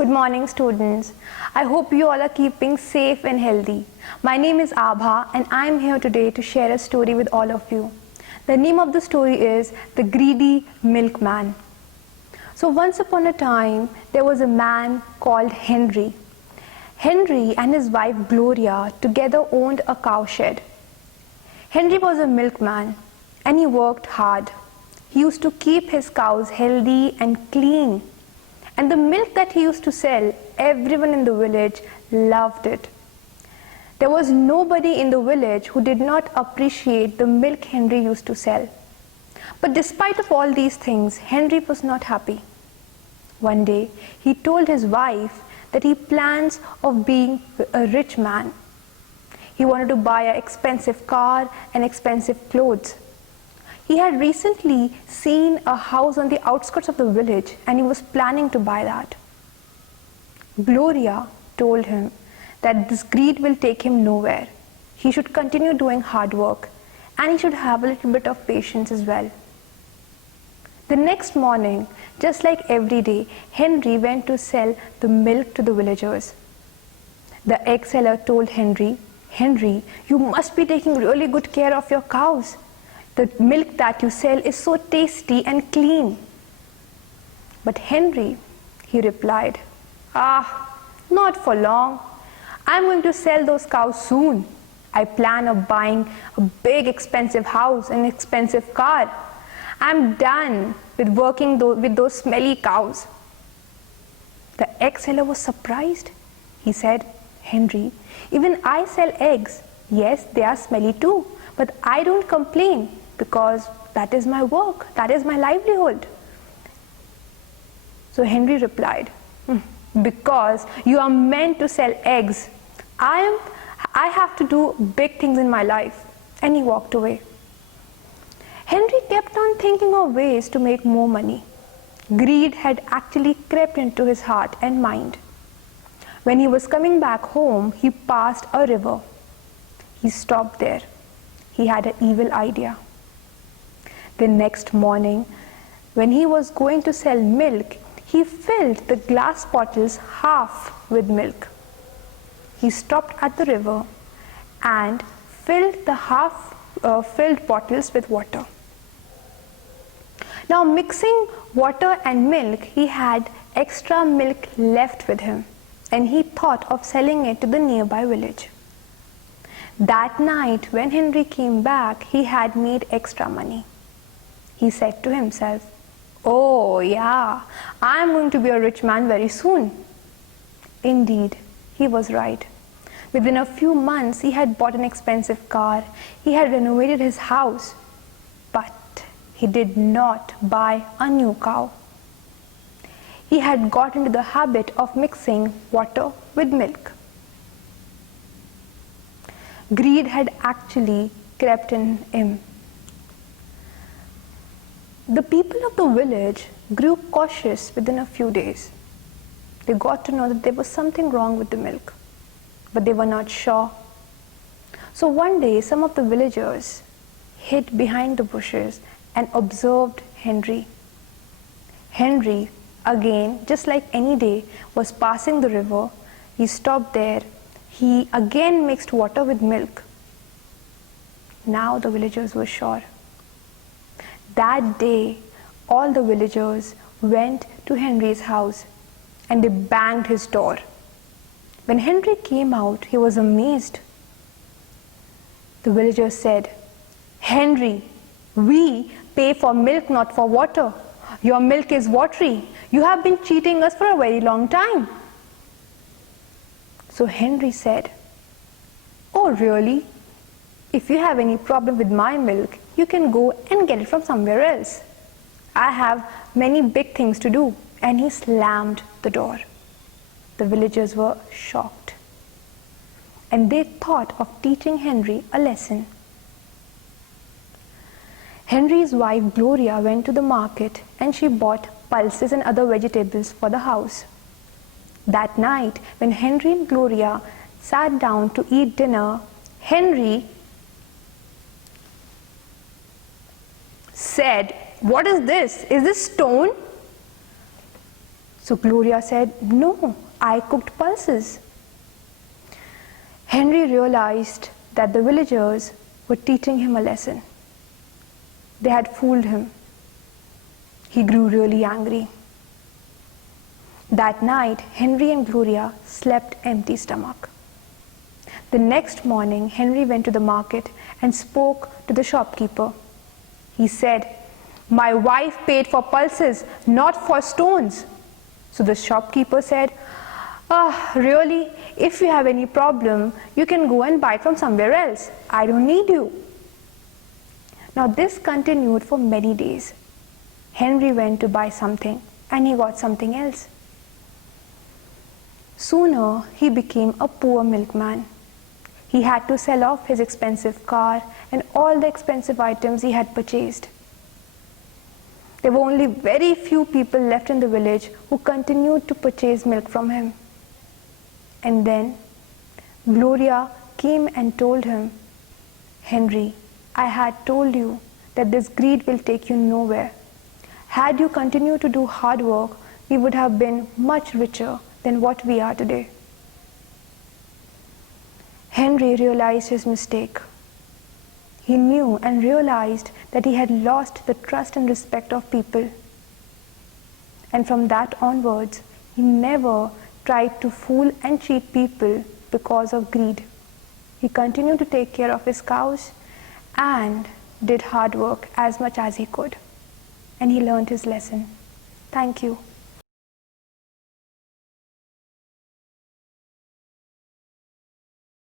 Good morning, students. I hope you all are keeping safe and healthy. My name is Abha and I am here today to share a story with all of you. The name of the story is The Greedy Milkman. So once upon a time, there was a man called Henry. Henry and his wife Gloria together owned a cowshed. Henry was a milkman and he worked hard. He used to keep his cows healthy and clean. And the milk that he used to sell, everyone in the village loved it. There was nobody in the village who did not appreciate the milk Henry used to sell. But despite of all these things, Henry was not happy. One day, he told his wife that he plans of being a rich man. He wanted to buy an expensive car and expensive clothes. He had recently seen a house on the outskirts of the village and he was planning to buy that. Gloria told him that this greed will take him nowhere. He should continue doing hard work and he should have a little bit of patience as well. The next morning, just like every day, Henry went to sell the milk to the villagers. The egg seller told Henry, "Henry, you must be taking really good care of your cows. The milk that you sell is so tasty and clean." But Henry, he replied, "Not for long. I'm going to sell those cows soon. I plan of buying a big expensive house and expensive car. I'm done with working with those smelly cows." The egg seller was surprised. He said, "Henry, even I sell eggs. Yes, they are smelly too, but I don't complain because that is my work, that is my livelihood." So Henry replied, "Because you are meant to sell eggs. I have to do big things in my life." And he walked away. Henry kept on thinking of ways to make more money. Greed had actually crept into his heart and mind. When he was coming back home, he passed a river. He stopped there. He had an evil idea. The next morning, when he was going to sell milk, he filled the glass bottles half with milk. He stopped at the river and filled the half-filled bottles with water. Now, mixing water and milk, he had extra milk left with him, and he thought of selling it to the nearby village. That night, when Henry came back, he had made extra money. He said to himself, "Oh yeah, I am going to be a rich man very soon." Indeed, he was right. Within a few months, he had bought an expensive car, he had renovated his house, but he did not buy a new cow. He had got into the habit of mixing water with milk. Greed had actually crept in him. The people of the village grew cautious within a few days. They got to know that there was something wrong with the milk, but they were not sure. So one day, some of the villagers hid behind the bushes and observed Henry. Henry, again, just like any day, was passing the river. He stopped there. He again mixed water with milk. Now the villagers were sure. That day, all the villagers went to Henry's house and they banged his door. When Henry came out, he was amazed. The villagers said, "Henry, we pay for milk, not for water. Your milk is watery. You have been cheating us for a very long time." So Henry said, "Oh, really? If you have any problem with my milk, you can go and get it from somewhere else. I have many big things to do." And he slammed the door. The villagers were shocked. And they thought of teaching Henry a lesson. Henry's wife Gloria went to the market and she bought pulses and other vegetables for the house. That night, when Henry and Gloria sat down to eat dinner, Henry said, "What is this? Is this stone?" So Gloria said, "No, I cooked pulses." Henry realized that the villagers were teaching him a lesson. They had fooled him. He grew really angry. That night, Henry and Gloria slept empty stomach. The next morning, Henry went to the market and spoke to the shopkeeper. He said, "My wife paid for pulses, not for stones." So the shopkeeper said, "Really? If you have any problem, you can go and buy it from somewhere else. I don't need you." Now this continued for many days. Henry went to buy something and he got something else. Sooner he became a poor milkman. He had to sell off his expensive car and all the expensive items he had purchased. There were only very few people left in the village who continued to purchase milk from him. And then Gloria came and told him, "Henry, I had told you that this greed will take you nowhere. Had you continued to do hard work, we would have been much richer than what we are today." Henry realized his mistake. He knew and realized that he had lost the trust and respect of people. And from that onwards, he never tried to fool and cheat people because of greed. He continued to take care of his cows and did hard work as much as he could. And he learned his lesson. Thank you.